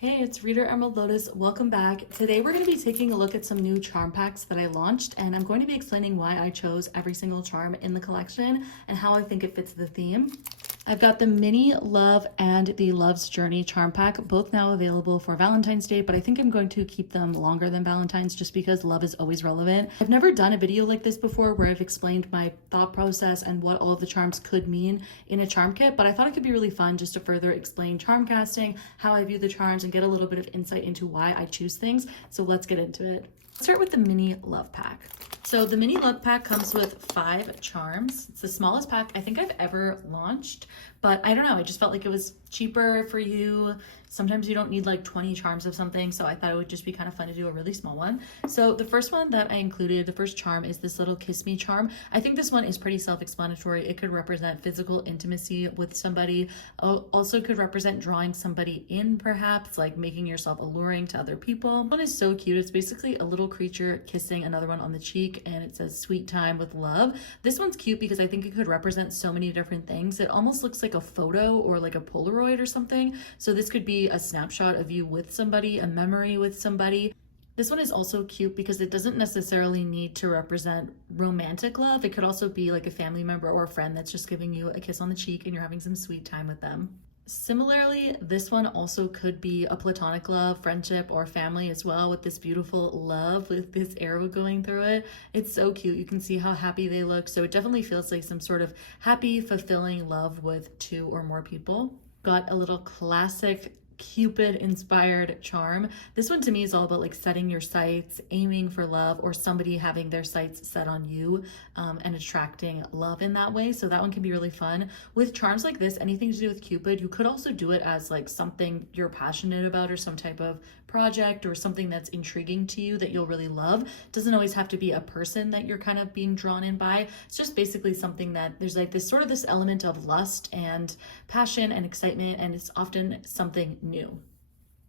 Hey, it's Reader Emerald Lotus. Welcome back. Today we're going to be taking a look at some new charm packs that I launched, and I'm going to be explaining why I chose every single charm in the collection and how I think it fits the theme. I've got the Mini Love and the Love's Journey charm pack, both now available for Valentine's Day, but I think I'm going to keep them longer than Valentine's just because love is always relevant. I've never done a video like this before where I've explained my thought process and what all of the charms could mean in a charm kit, but I thought it could be really fun just to further explain charm casting, how I view the charms, and get a little bit of insight into why I choose things. So let's get into it. Let's start with the Mini Love pack. So the Mini Love pack comes with 5 charms. It's the smallest pack I think I've ever launched, but I don't know, I just felt like it was cheaper for you. Sometimes you don't need like 20 charms of something, so I thought it would just be kind of fun to do a really small one. So the first one that I included, the first charm, is this little Kiss Me charm. I think this one is pretty self-explanatory. It could represent physical intimacy with somebody. Also could represent drawing somebody in, perhaps, like making yourself alluring to other people. This one is so cute. It's basically a little creature kissing another one on the cheek, and it says sweet time with love. This one's cute because I think it could represent so many different things. It almost looks like a photo or like a Polaroid or something. So this could be a snapshot of you with somebody, a memory with somebody. This one is also cute because it doesn't necessarily need to represent romantic love. It could also be like a family member or a friend that's just giving you a kiss on the cheek and you're having some sweet time with them. Similarly, this one also could be a platonic love, friendship, or family as well, with this beautiful love with this arrow going through it. It's so cute. You can see how happy they look. So it definitely feels like some sort of happy, fulfilling love with 2 or more people. Got a little classic Cupid inspired charm. This one to me is all about like setting your sights, aiming for love, or somebody having their sights set on you, and attracting love in that way. So that one can be really fun. With charms like this, anything to do with Cupid, you could also do it as like something you're passionate about or some type of project or something that's intriguing to you that you'll really love. It doesn't always have to be a person that you're kind of being drawn in by. It's just basically something that there's like this sort of this element of lust and passion and excitement, and it's often something new.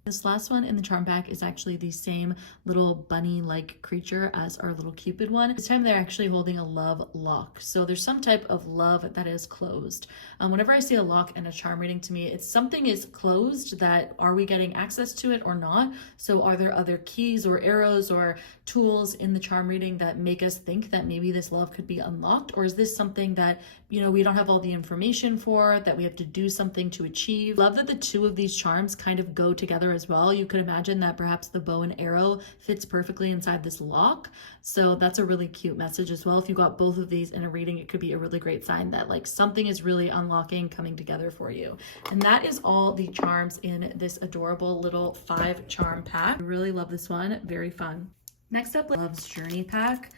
This last one in the charm pack is actually the same little bunny-like creature as our little Cupid one. This time they're actually holding a love lock. So there's some type of love that is closed. Whenever I see a lock in a charm reading, to me, it's something is closed that are we getting access to it or not? So are there other keys or arrows or tools in the charm reading that make us think that maybe this love could be unlocked? Or is this something that, we don't have all the information for, that we have to do something to achieve? Love that the 2 of these charms kind of go together as well. You could imagine that perhaps the bow and arrow fits perfectly inside this lock. So that's a really cute message as well. If you got both of these in a reading, it could be a really great sign that like something is really unlocking, coming together for you. And that is all the charms in this adorable little 5 charm pack. I really love this one. Very fun. Next up, Love's Journey pack.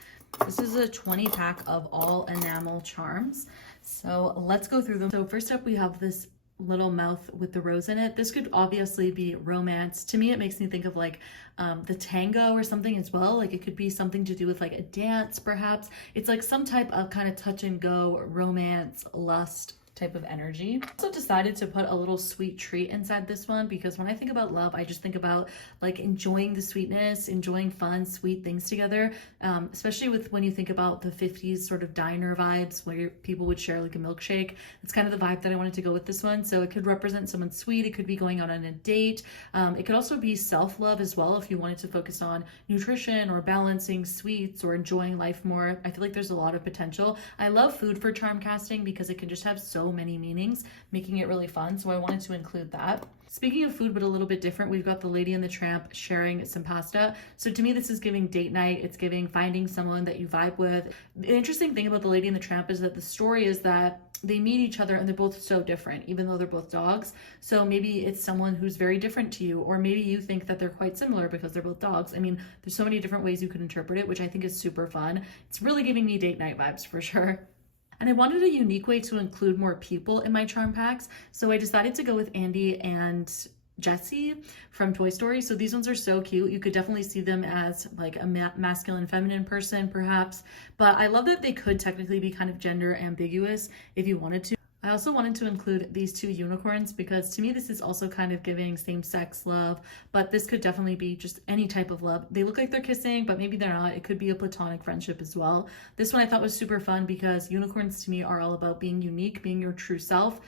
This is a 20 pack of all enamel charms. So let's go through them. So first up, we have this little mouth with the rose in it. This could obviously be romance. To me, it makes me think of like the tango or something as well. Like it could be something to do with like a dance, perhaps. It's like some type of kind of touch and go romance, lust type of energy. Also decided to put a little sweet treat inside this one because when I think about love, I just think about like enjoying the sweetness, enjoying fun, sweet things together, especially with when you think about the 50s sort of diner vibes where people would share like a milkshake. It's kind of the vibe that I wanted to go with this one. So it could represent someone sweet. It could be going out on a date. It could also be self-love as well if you wanted to focus on nutrition or balancing sweets or enjoying life more. I feel like there's a lot of potential. I love food for charm casting because it can just have so many meanings, making it really fun. So I wanted to include that. Speaking of food, but a little bit different, we've got the Lady and the Tramp sharing some pasta. So to me, this is giving date night. It's giving finding someone that you vibe with. The interesting thing about the Lady and the Tramp is that the story is that they meet each other and they're both so different, even though they're both dogs. So maybe it's someone who's very different to you, or maybe you think that they're quite similar because they're both dogs. I mean, there's so many different ways you could interpret it, which I think is super fun. It's really giving me date night vibes for sure. And I wanted a unique way to include more people in my charm packs. So I decided to go with Andy and Jessie from Toy Story. So these ones are so cute. You could definitely see them as like a masculine, feminine person perhaps. But I love that they could technically be kind of gender ambiguous if you wanted to. I also wanted to include these two unicorns because to me this is also kind of giving same-sex love, but this could definitely be just any type of love. They look like they're kissing, but maybe they're not. It could be a platonic friendship as well. This one I thought was super fun because unicorns to me are all about being unique, being your true self,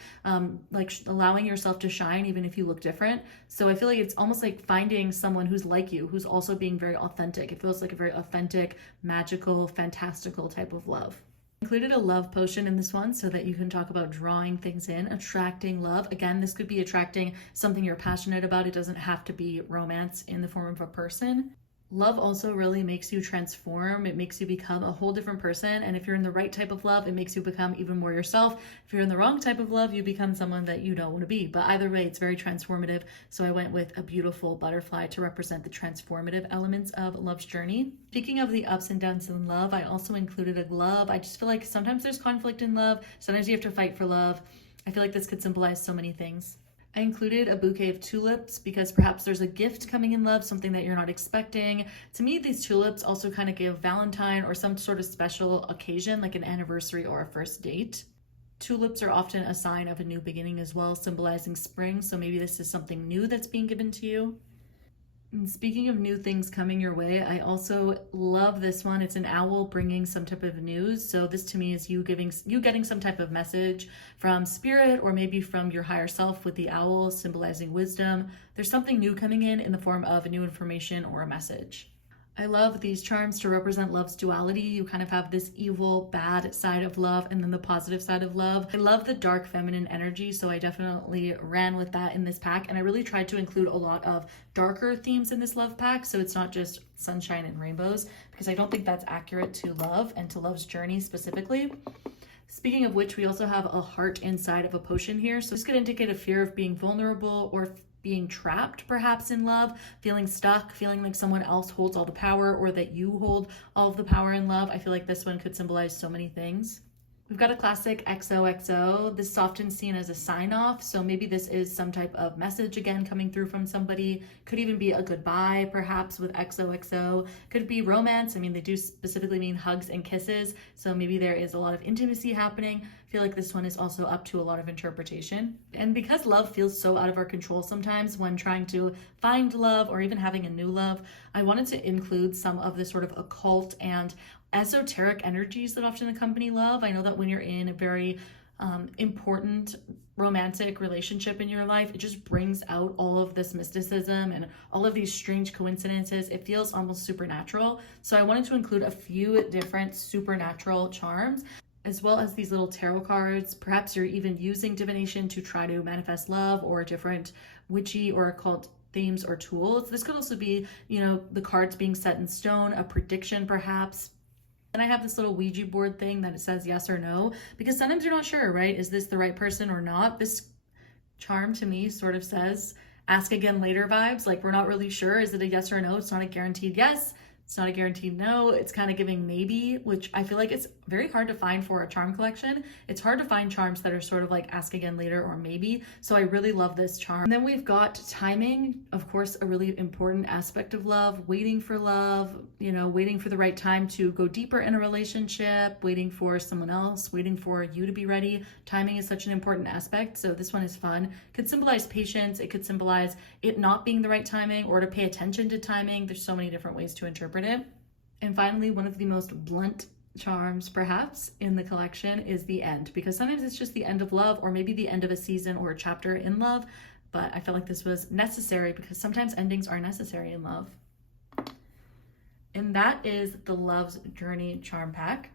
like allowing yourself to shine even if you look different. So I feel like it's almost like finding someone who's like you, who's also being very authentic. It feels like a very authentic, magical, fantastical type of love. Included a love potion in this one so that you can talk about drawing things in, attracting love. Again, this could be attracting something you're passionate about. It doesn't have to be romance in the form of a person. Love also really makes you transform. It makes you become a whole different person. And if you're in the right type of love, it makes you become even more yourself. If you're in the wrong type of love, you become someone that you don't want to be. But either way, it's very transformative. So I went with a beautiful butterfly to represent the transformative elements of love's journey. Speaking of the ups and downs in love, I also included a glove. I just feel like sometimes there's conflict in love. Sometimes you have to fight for love. I feel like this could symbolize so many things. I included a bouquet of tulips because perhaps there's a gift coming in love, something that you're not expecting. To me, these tulips also kind of give Valentine or some sort of special occasion, like an anniversary or a first date. Tulips are often a sign of a new beginning as well, symbolizing spring. So maybe this is something new that's being given to you. And speaking of new things coming your way, I also love this one. It's an owl bringing some type of news. So this to me is you getting some type of message from spirit or maybe from your higher self with the owl symbolizing wisdom. There's something new coming in the form of new information or a message. I love these charms to represent love's duality. You kind of have this evil, bad side of love and then the positive side of love. I love the dark feminine energy, so I definitely ran with that in this pack. And I really tried to include a lot of darker themes in this love pack, so it's not just sunshine and rainbows, because I don't think that's accurate to love and to love's journey specifically. Speaking of which, we also have a heart inside of a potion here. So this could indicate a fear of being vulnerable or being trapped perhaps in love, feeling stuck, feeling like someone else holds all the power or that you hold all of the power in love. I feel like this one could symbolize so many things. We've got a classic XOXO. This is often seen as a sign off. So maybe this is some type of message again coming through from somebody. Could even be a goodbye perhaps with XOXO. Could be romance. I mean, they do specifically mean hugs and kisses. So maybe there is a lot of intimacy happening. I feel like this one is also up to a lot of interpretation. And because love feels so out of our control sometimes when trying to find love or even having a new love, I wanted to include some of the sort of occult and esoteric energies that often accompany love. I know that when you're in a very important romantic relationship in your life, it just brings out all of this mysticism and all of these strange coincidences. It feels almost supernatural. So I wanted to include a few different supernatural charms, as well as these little tarot cards. Perhaps you're even using divination to try to manifest love or different witchy or occult themes or tools. This could also be, the cards being set in stone, a prediction perhaps. And I have this little Ouija board thing that it says yes or no, because sometimes you're not sure, right? Is this the right person or not? This charm to me sort of says ask again later vibes. Like we're not really sure. Is it a yes or no? It's not a guaranteed yes. It's not a guaranteed no. It's kind of giving maybe, which I feel like it's very hard to find for a charm collection. It's hard to find charms that are sort of like ask again later or maybe. So I really love this charm. And then we've got timing, of course, a really important aspect of love, waiting for love, waiting for the right time to go deeper in a relationship, waiting for someone else, waiting for you to be ready. Timing is such an important aspect. So this one is fun. It could symbolize patience. It could symbolize it not being the right timing or to pay attention to timing. There's so many different ways to interpret it. And finally, one of the most blunt charms perhaps in the collection is the end, because sometimes it's just the end of love or maybe the end of a season or a chapter in love, but I felt like this was necessary because sometimes endings are necessary in love. And that is the Love's Journey charm pack.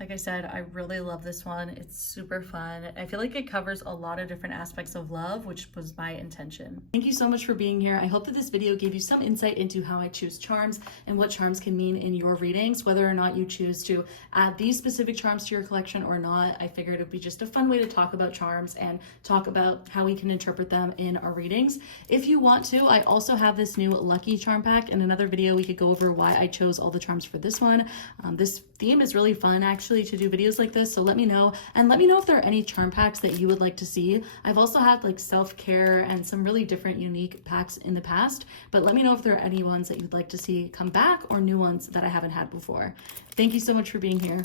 Like I said, I really love this one. It's super fun. I feel like it covers a lot of different aspects of love, which was my intention. Thank you so much for being here. I hope that this video gave you some insight into how I choose charms and what charms can mean in your readings, whether or not you choose to add these specific charms to your collection or not. I figured it would be just a fun way to talk about charms and talk about how we can interpret them in our readings. If you want to, I also have this new Lucky charm pack. In another video, we could go over why I chose all the charms for this one. This theme is really fun actually to do videos like this, so let me know, and let me know if there are any charm packs that you would like to see. I've also had like self-care and some really different unique packs in the past, but let me know if there are any ones that you'd like to see come back or new ones that I haven't had before. Thank you so much for being here.